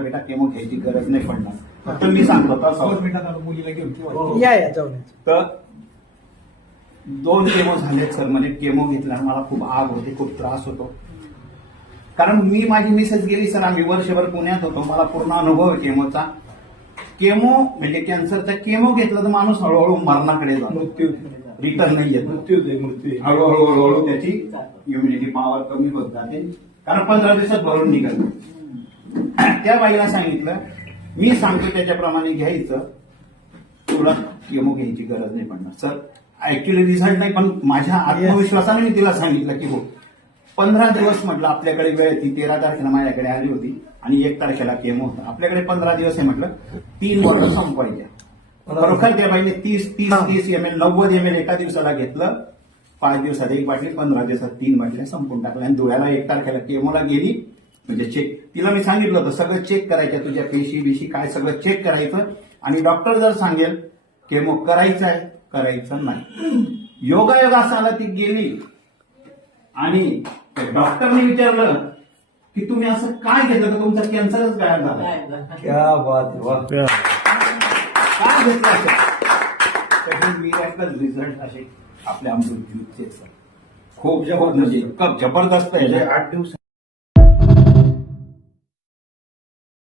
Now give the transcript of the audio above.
बेटा केमो घ्यायची गरज नाही पडणार, फक्त मी सांगतो तसं मुलीला घेऊन या जाऊन तर 2 केमो झाले सर. म्हणे केमो घेतल्यावर मला खूप आग होते, खूप त्रास होतो. कारण मी माझी मिसेस गेली सर, आम्ही वर्षभर पुण्यात होतो, मला पूर्ण अनुभव आहे केमोचा. केमो म्हणजे कॅन्सरचा केमो घेतला तर माणूस हळूहळू मरणाकडे जातो, मृत्यू रिटर्न नाही येत. मृत्यू हळूहळू त्याची इम्युनिटी पॉवर कमी होत जाते, कारण 15 दिवसात भरून निघाल. त्या बाईला सांगितलं, मी सांगतो त्याच्याप्रमाणे घ्यायचं, तुला केमो घ्यायची गरज नाही पडणार. सर ऍक्च्युअली रिझल्ट नाही, पण माझ्या आत्मविश्वासाने मी तिला सांगितलं की हो 15 दिवस म्हटलं आपल्याकडे वेळ. ती 13 तारखेला माझ्याकडे आली होती आणि 1 तारखेला केमो होता. आपल्याकडे 15 दिवस आहे म्हटलं, 3 बॉटल संपवायच्या. खरोखर त्या बाईने 30 ml 90 ml एका दिवसाला घेतलं. 5 दिवसात 1 बाटली, 15 दिवसात 3 बाटल्या संपून टाकल्या. आणि धुळ्याला 1 तारखेला केमोला गेली. म्हणजे चेक तिला मी सांगितलं होतं सगळं चेक करायचं, तुझ्या पेशी बिशी काय सगळं चेक करायचं. आणि डॉक्टर जर सांगेल केमो करायचं आहे, करायचं नाही. योगायोग असा आला, ती गेली आणि डॉक्टरने विचारलं की तुम्ही असं काय घेतलं तर तुमचा कॅन्सरच गायब झाला. क्या बात वाह. काय घेतलं असेल मिरॅकल रिझल्ट असे आपल्या अमृत खूप जबरदस्त आहे. 8 दिवस